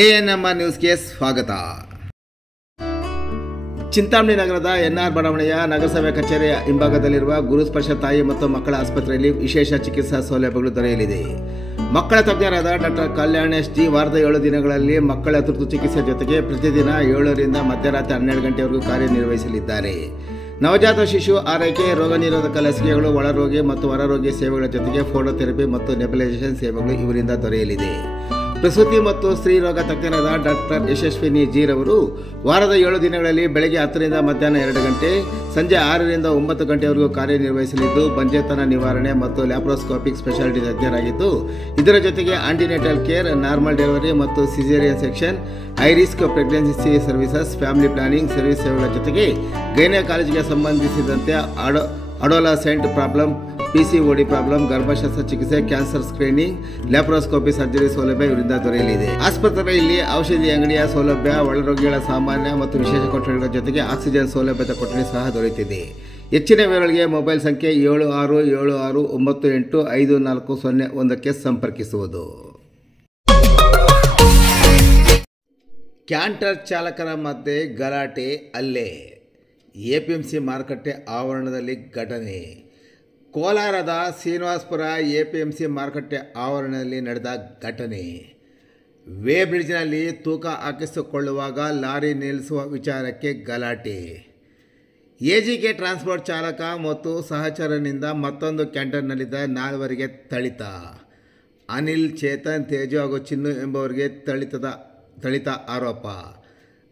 ANMR ನ್ಯೂಸ್ಗೆ ಸ್ವಾಗತ. ಚಿಂತಾಮಣಿ ನಗರದ ಎನ್ಆರ್ ಬಡಾವಣೆಯ ನಗರಸಭೆ ಕಚೇರಿಯ ಹಿಂಭಾಗದಲ್ಲಿರುವ ಗುರುಸ್ಪರ್ಶ ತಾಯಿ ಮತ್ತು ಮಕ್ಕಳ ಆಸ್ಪತ್ರೆಯಲ್ಲಿ ವಿಶೇಷ ಚಿಕಿತ್ಸಾ ಸೌಲಭ್ಯಗಳು ದೊರೆಯಲಿದೆ. ಮಕ್ಕಳ ತಜ್ಞರಾದ ಡಾಕ್ಟರ್ ಕಲ್ಯಾಣ್ ಎಸ್ ಜಿ ವಾರದ 7 ದಿನಗಳಲ್ಲಿ ಮಕ್ಕಳ ತುರ್ತು ಚಿಕಿತ್ಸೆ ಜೊತೆಗೆ ಪ್ರತಿದಿನ 7 ರಿಂದ ಮಧ್ಯರಾತ್ರಿ 12 ಗಂಟೆವರೆಗೂ ಕಾರ್ಯನಿರ್ವಹಿಸಲಿದ್ದಾರೆ. ನವಜಾತ ಶಿಶು ಆರೈಕೆ, ರೋಗ ನಿರೋಧಕ ಲಸಿಕೆಗಳು, ಒಳರೋಗಿ ಮತ್ತು ಹೊರರೋಗಿ ಸೇವೆಗಳ ಜೊತೆಗೆ ಫೋಟೋಥೆರಪಿ ಮತ್ತು ನೆಬುಲೈಸೇಷನ್ ಸೇವೆಗಳು ಇವರಿಂದ ದೊರೆಯಲಿದೆ. ಪ್ರಸೂತಿ ಮತ್ತು ಸ್ತ್ರೀ ರೋಗ ತಜ್ಞರಾದ ಡಾಕ್ಟರ್ ಯಶಸ್ವಿನಿ ಜೀರವರು ವಾರದ 7 ದಿನಗಳಲ್ಲಿ ಬೆಳಗ್ಗೆ 10 ರಿಂದ ಮಧ್ಯಾಹ್ನ 2 ಗಂಟೆ, ಸಂಜೆ 6 ರಿಂದ 9 ಗಂಟೆವರೆಗೂ ಕಾರ್ಯನಿರ್ವಹಿಸಲಿದ್ದು ಬಂಜೆತನ ನಿವಾರಣೆ ಮತ್ತು ಲ್ಯಾಪ್ರೋಸ್ಕೋಪಿಕ್ ಸ್ಪೆಷಾಲಿಟಿ ತಜ್ಞರಾಗಿದ್ದು, ಇದರ ಜೊತೆಗೆ ಆಂಟಿನೇಟಲ್ ಕೇರ್, ನಾರ್ಮಲ್ ಡೆಲಿವರಿ ಮತ್ತು caesarean section, high risk pregnancy services, family planning service ಸೇವೆಗಳ ಜೊತೆಗೆ ಗೈನಕಾಲಜಿಗೆ ಸಂಬಂಧಿಸಿದಂತೆ ಅಡೋಲಸೆಂಟ್ ಪ್ರಾಬ್ಲಮ್, ಪಿಸಿಒಡಿ ಪ್ರಾಬ್ಲಮ್, ಗರ್ಭಶಸ್ತ್ರ ಚಿಕಿತ್ಸೆ, ಕ್ಯಾನ್ಸರ್ ಸ್ಕ್ರೀನಿಂಗ್, ಲ್ಯಾಪ್ರೋಸ್ಕೋಪಿ ಸರ್ಜರಿ ಸೌಲಭ್ಯ ಇವರಿಂದ ದೊರೆಯಲಿದೆ. ಆಸ್ಪತ್ರೆಯಲ್ಲಿ ಔಷಧಿ ಅಂಗಡಿಯ ಸೌಲಭ್ಯ, ಒಳರೋಗಿಗಳ ಸಾಮಾನ್ಯ ಮತ್ತು ವಿಶೇಷ ಕೊಠಡಿಗಳ ಜೊತೆಗೆ ಆಕ್ಸಿಜನ್ ಸೌಲಭ್ಯದ ಕೊಠಡಿ ಸಹ ದೊರೆಯುತ್ತಿದೆ. ಹೆಚ್ಚಿನ ವಿವರಗಳಿಗೆ ಮೊಬೈಲ್ ಸಂಖ್ಯೆ 7676985401ಕ್ಕೆ ಸಂಪರ್ಕಿಸುವುದು. ಕ್ಯಾಂಟರ್ ಚಾಲಕರ ಮಧ್ಯೆ ಗಲಾಟೆ, ಹಲ್ಲೆ. ಎಪಿಎಂಸಿ ಮಾರುಕಟ್ಟೆ ಆವರಣದಲ್ಲಿ ಘಟನೆ. ಕೋಲಾರದ ಶ್ರೀನಿವಾಸಪುರ ಎಪಿಎಂಸಿ ಮಾರುಕಟ್ಟೆ ಆವರಣದಲ್ಲಿ ನಡೆದ ಘಟನೆ. ವೇ ಬ್ರಿಡ್ಜ್ನಲ್ಲಿ ತೂಕ ಹಾಕಿಸಿಕೊಳ್ಳುವಾಗ ಲಾರಿ ನಿಲ್ಲಿಸುವ ವಿಚಾರಕ್ಕೆ ಗಲಾಟೆ. ಎಜಿಕೆ ಟ್ರಾನ್ಸ್ಪೋರ್ಟ್ ಚಾಲಕ ಮತ್ತು ಸಹಚರನಿಂದ ಮತ್ತೊಂದು ಕ್ಯಾಂಟರ್ನಲ್ಲಿದ್ದ 4ವರಿಗೆ ಥಳಿತ. ಅನಿಲ್, ಚೇತನ್, ತೇಜು ಹಾಗೂ ಚಿನ್ನು ಎಂಬುವರಿಗೆ ಥಳಿತ ಆರೋಪ.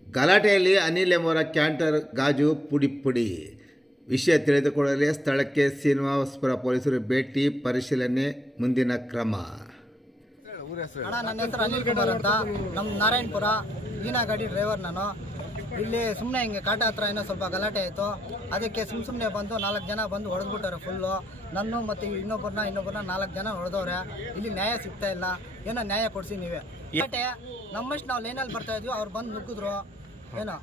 ಗಲಾಟೆಯಲ್ಲಿ ಅನಿಲ್ ಎಂಬುವರ ಕ್ಯಾಂಟರ್ ಗಾಜು ಪುಡಿ. ವಿಷಯ ತಿಳಿದುಕೊಳ್ಳಲು ಸ್ಥಳಕ್ಕೆ ಶ್ರೀನಿವಾಸಪುರ ಪೊಲೀಸರು ಭೇಟಿ, ಪರಿಶೀಲನೆ, ಮುಂದಿನ ಕ್ರಮ. ನನ್ನ ಹೆಸರು ಅನಿಲ್ ಕುಮಾರ್ ಅಂತ, ನಮ್ಮ ನಾರಾಯಣಪುರ ಈನಾ ಗಾಡಿ ಡ್ರೈವರ್. ನಾನು ಇಲ್ಲಿ ಸುಮ್ಮನೆ ಹಿಂಗೆ ಕಾಟ ಹತ್ರ ಏನೋ ಸ್ವಲ್ಪ ಗಲಾಟೆ ಆಯಿತು. ಅದಕ್ಕೆ ಸುಮ್ಮನೆ ಬಂದು 4 ಜನ ಬಂದು ಹೊಡೆದ್ಬಿಟ್ಟಾರೆ ಫುಲ್ಲು. ನನ್ನ ಮತ್ತು ಇನ್ನೊಬ್ಬರನ್ನ 4 ಜನ ಹೊಡೆದವ್ರೆ. ಇಲ್ಲಿ ನ್ಯಾಯ ಸಿಗ್ತಾ ಇಲ್ಲ. ಏನೋ ನ್ಯಾಯ ಕೊಡಿಸಿ ನೀವೇ. ಗಲಾಟೆ ನಮ್ಮಷ್ಟು ನಾವು ಲೈನಲ್ಲಿ ಬರ್ತಾ ಇದ್ವಿ, ಅವ್ರು ಬಂದು ನುಗ್ಗಿದ್ರು. ಏನೋ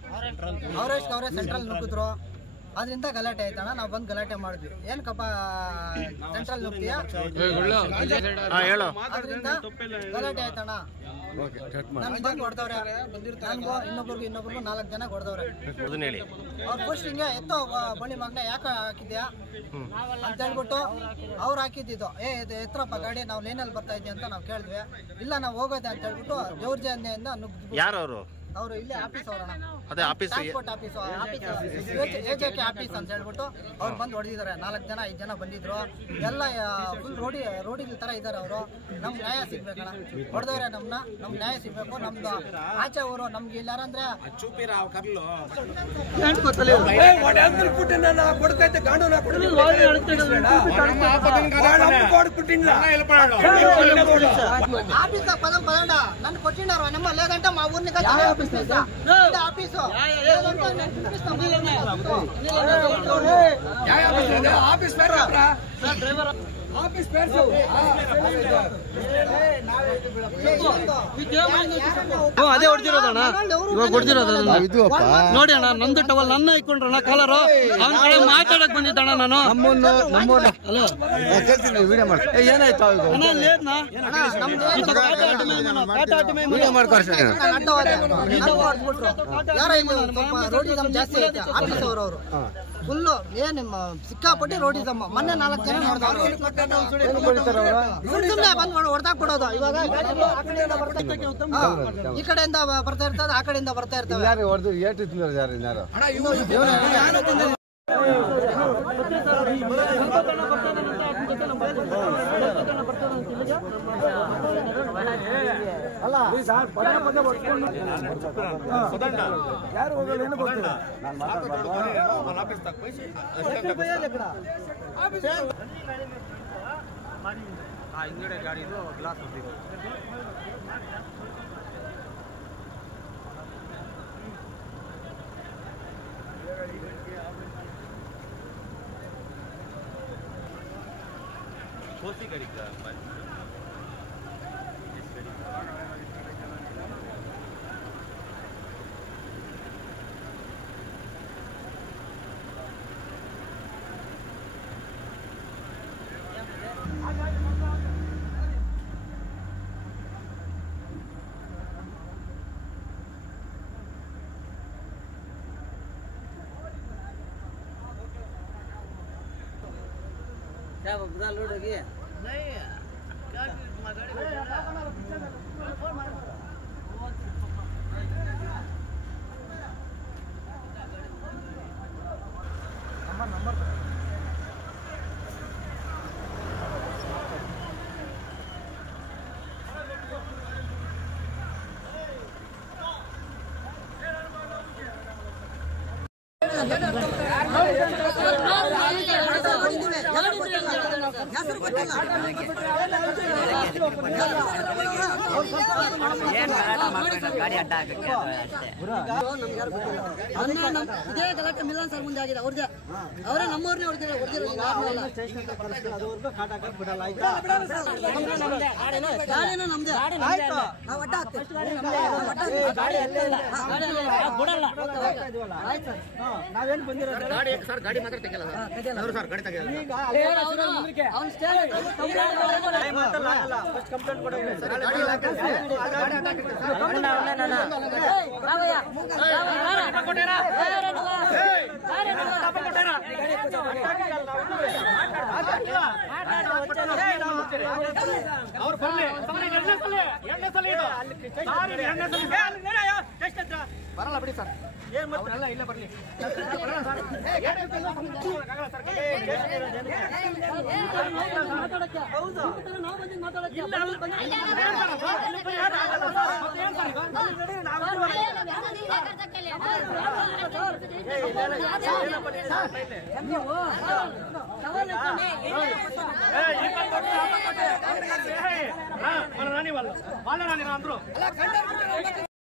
ಅವರೇ ಸೆಂಟ್ರಲ್ ನುಗ್ಗಿದ್ರು. ಅದರಿಂದ ಗಲಾಟೆ ಆಯ್ತಣ್ಣ. ನಾವು ಬಂದು ಗಲಾಟೆ ಮಾಡಿದ್ವಿ. ಏನಕ್ಕಪ್ಪ ಸೆಂಟ್ರಲ್ ನುಗ್ತೀಯ, ಅದರಿಂದ ಗಲಾಟೆ ಆಯ್ತಣ್ಣ. ನನ್ಗೆ ಬಂದು ಹೊಡೆದವ್ರೆ. ನನಗೂ ಇನ್ನೊಬ್ರಿಗೂ 4 ಜನ ಹೊಡೆದವ್ರೆ. ಅವ್ರ ಫಸ್ಟ್ ಹಿಂಗೆ ಎತ್ತೋ ಬಳಿ ಮಗನ ಯಾಕೆ ಹಾಕಿದ್ಯಾ ಅಂತ ಹೇಳ್ಬಿಟ್ಟು ಅವ್ರು ಹಾಕಿದ್ದು. ಎತ್ತರಪ್ಪ ಗಾಡಿ, ನಾವು ಲೈನಲ್ಲಿ ಬರ್ತಾ ಇದ್ವಿ ಅಂತ ನಾವು ಕೇಳಿದ್ವಿ. ಇಲ್ಲ ನಾವು ಹೋಗೋದೆ ಅಂತ ಹೇಳ್ಬಿಟ್ಟು ದೌರ್ಜನ್ಯದಿಂದ ನುಗ್ಗಿದ್ರು. ಅವರು ಇಲ್ಲಿ ಆಫೀಸ್ ಅವರಣ್ಣ, ಟ್ರಾನ್ಸ್ಪೋರ್ಟ್ ಆಫೀಸ್ ಎಜೆಕೆ ಆಫೀಸ್ ಅಂತ ಹೇಳ್ಬಿಟ್ಟು ಅವ್ರು ಬಂದು ಹೊಡೆದಿದ್ದಾರೆ. 4 ಜನ 5 ಜನ ಬಂದಿದ್ರು. ಎಲ್ಲ ಫುಲ್ ರೋಡಿನ ತರ ಇದ್ದಾರೆ ಅವರು. ನಮ್ಗೆ ನ್ಯಾಯ ಸಿಗ್ಬೇಕಣ್ಣ. ಹೊಡೆದವ್ರೆ ನಮ್ಗೆ ನ್ಯಾಯ ಸಿಗ್ಬೇಕು. ನಮ್ದು ಆಚೆ ಊರು. ನಮ್ಗೆ ಇಲ್ಲಾರಂದ್ರೆ ಆಫೀಸ್ ಪದಂಡ ನನ್ ಕೊಟ್ಟಿನಾರ ನಮ್ಮ ಲೇದಂಟ ಮಾ ಊರ್ನಿಕ ಆಫೀಸು ಅದೇ ಹೊಡ್ದಿರೋದಣ್ಣ, ಇವಾಗ ಹೊಡ್ದಿರೋದಣ್ಣ ನೋಡಿ ಅಣ್ಣ. ನಂದು ಟವಲ್ ನನ್ನ ಇಟ್ಕೊಂಡ್ರಣ್ಣ ಕಾಲರು. ಅವನ ಕಡೆ ಮಾತಾಡಕ್ ಬಂದಿದ್ದಣ್ಣ ನಾನು. ಏನಾಯ್ತು ಜಾಸ್ತಿ ಐತೆ ಆಫೀಸ್ ಅವರು ಫುಲ್ಲು. ಏನ್ ಸಿಕ್ಕಾಪಟ್ಟಿ ರೋಡಿಸಮ್. ಮೊನ್ನೆ 4 ಜನ ಸುಮ್ಮನೆ ಬಂದು ಹೊಡೆದಾಕ್ ಬಿಡೋದು. ಇವಾಗ ಈ ಕಡೆಯಿಂದ ಬರ್ತಾ ಇರ್ತದೆ, ಆ ಕಡೆಯಿಂದ ಬರ್ತಾ ಇರ್ತದೆ. ಹಿಂಗಡೆ ಗಾಡಿದು ಗ್ಲಾಸ್ ಹೊತ್ತಿರೋದು. ಕೋಸಿ ಗಾಡಿ ಇದೇ ಗಲಾಟೆ ಮಿಲನ್ ಸರ್ ಮುಂದೆ ಆಗಿದೆ ಅವ್ರಿಗೆ ಅವರೇ ನಮ್ಮವ್ರನ್ನೇ ಹೊಡೆದಿರೋ ನಮ್ದೆ ನಾವು ಅಡ್ಡ ನಾವೇನು ಬಂದಿರೋದು ಗಾಡಿ ಮಾತ್ರ ತೆಗೆಯಲ್ಲ ಸರ್ ಗಾಡಿ ತೆಗೆಯಲ್ಲ ಅವ್ರು ಬರ್ಲಿ ಎರಡನೇ ಸಲ ಬರಲ್ಲ ಬಿಡಿ ಸರ್ ಏನ್ ಅಲ್ಲ ಇಲ್ಲ ಬರ್ಲಿ రాని వాళ్ళు వాళ్ళ రాని అందరూ